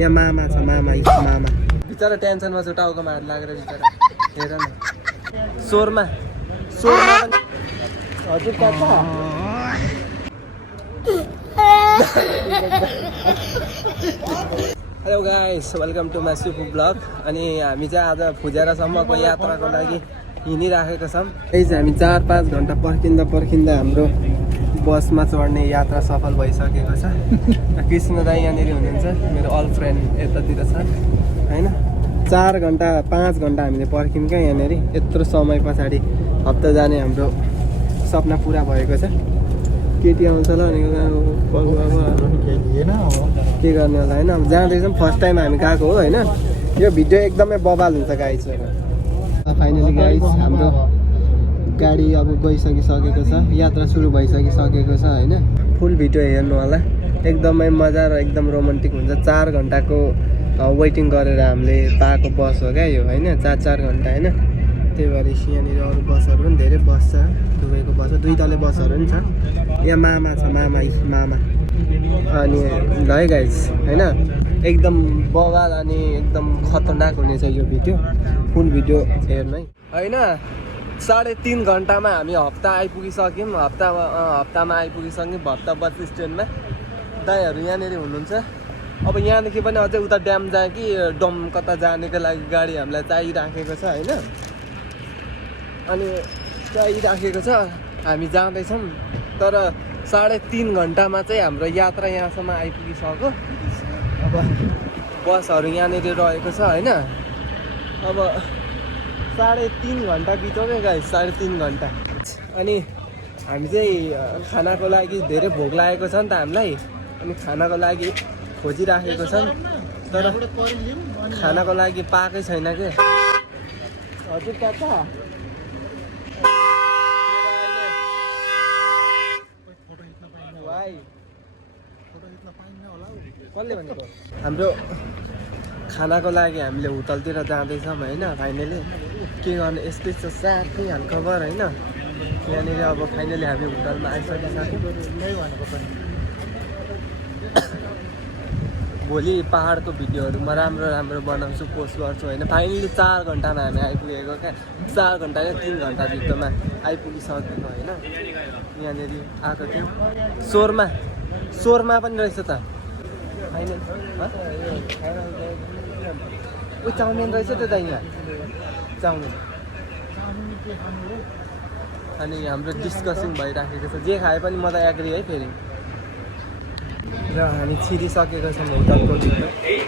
यहाँ मामा छ, मामा बिचरा टेन्सनमा छु, टाउकोमा हात लागेर बिचरा। हेर न स्वरमा हजुर काका। Hello guys, welcome to my Supu blog. अनि हामी चाहिँ आज फुजेरासम्मको यात्राको लागि हिँडिराखेका छौँ। यही चाहिँ हामी 4-5 घन्टा पर्खिँदा हाम्रो बसमा चढ्ने यात्रा सफल भइसकेको छ। कृष्ण दाई यहाँनिर हुनुहुन्छ, मेरो अल फ्रेन्ड यतातिर छ होइन। 4 घन्टा 5 घन्टा हामीले पर्ख्यौँ क्या यहाँनिर। यत्रो समय पछाडि हप्ता जाने हाम्रो सपना पुरा भएको छ। केटी आउँछ ल अनि के गर्ने होला होइन। अब जाँदैछौँ, फर्स्ट टाइम हामी गएको हो होइन। यो भिडियो एकदमै बवाल हुन्छ गाइस। फाइनली गाइस हाम्रो गाडी अब गइसकिसकेको छ, यात्रा सुरु भइसकिसकेको छ होइन। फुल भिडियो हेर्नु होला, एकदमै मजा र एकदम रोमान्टिक हुन्छ। 4 घन्टाको वेटिङ गरेर हामीले पाएको बस हो क्या यो होइन। 4 घन्टा होइन। त्यही भएर यहाँनिर अरू बसहरू पनि धेरै बस छ, दुबईको बस 2 तले बसहरू पनि छ। यहाँ मामा छ, मामा अनि ल है गाइस होइन। एकदम बवाल अनि एकदम खतरनाक हुनेछ यो भिडियो। फुल भिडियो हेर्नु है होइन। 3.5 घन्टामा हामी हप्ता आइपुगिसक्यौँ। हप्तामा आइपुगिसक्यौँ हप्ता बस स्ट्यान्डमा। दाइहरू यहाँनिर हुनुहुन्छ। अब यहाँदेखि पनि अझै उता ड्याम जाए कि डम कता जानेको लागि गाडी हामीलाई चाहिराखेको छ होइन। अनि चाहिराखेको छ, हामी जाँदैछौँ। तर 3.5 घन्टामा चाहिँ हाम्रो यात्रा यहाँसम्म आइपुगिसक्यो। अब बसहरू यहाँनिर रहेको छ होइन। अब 3.5 घन्टा बित्यो गाइस, 3.5 घन्टा। अनि हामी चाहिँ खानाको लागि धेरै भोक लागेको छ नि त हामीलाई। अनि खानाको लागि खोजिराखेको छ, तर खानाको लागि पाएकै छैन के। हजुर काका कसले भनेको? हाम्रो खानाको लागि हामीले होटलतिर जाँदैछौँ होइन। फाइनली के गर्ने, यस्तै छ साथै हालखबर होइन। यहाँनिर अब फाइनली हामी होटलमा आइसकिसक्यौँ। भोलि पाहाडको भिडियोहरू म राम्रो बनाउँछु, पोस्ट गर्छु होइन। फाइनली 4 घन्टामा हामी आइपुगेको क्या। 4 घन्टा या 3 घन्टा भित्रमा आइपुगिसकेको होइन। यहाँनिर आएको थियो स्वरमा पनि रहेछ त फाइनल। चाउमिन रहेछ त यहाँ चाउमिन। अनि हाम्रो डिस्कसन भइराखेको छ, जे खाए पनि म त एग्री है फेरि। र हामी छिरिसकेको छौँ होटलको भित्र।